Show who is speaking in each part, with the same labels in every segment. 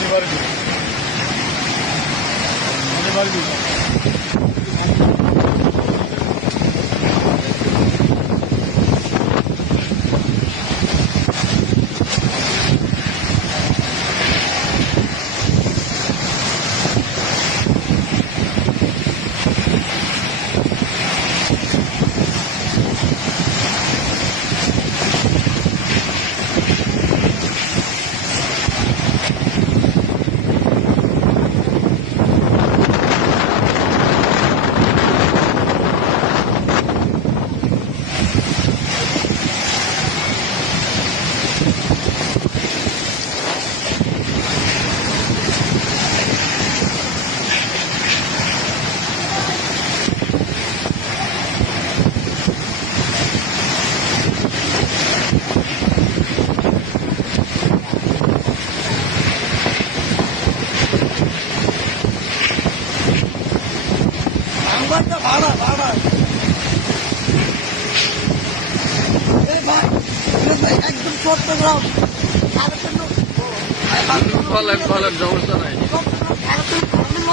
Speaker 1: மணிவாரி மணிவாரி ভাড়া ভাড়া। এই ভাই একদম চট্টগ্রাম।
Speaker 2: বলেন বলেন সমস্যা নাই।
Speaker 1: ভারতের গ্রামের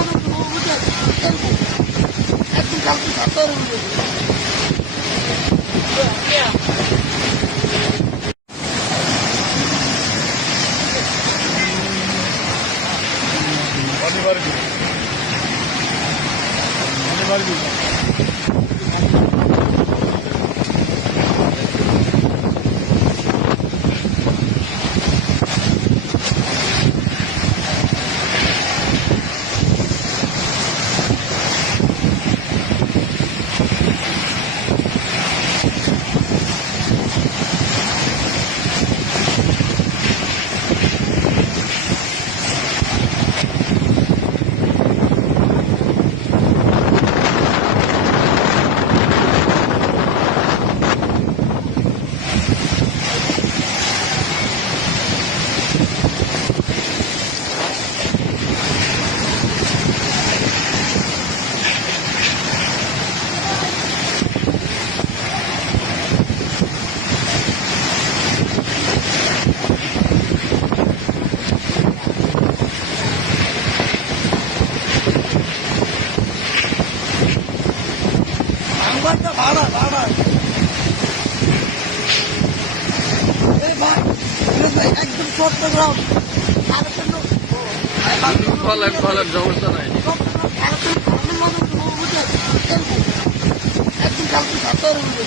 Speaker 3: Olha
Speaker 1: ভাঙবারটা ভাড়া ভাড়া। একদম চট্টগ্রাম।
Speaker 2: বলেন বলেন সমস্যা নাই।
Speaker 1: একদম কালকে মধ্যে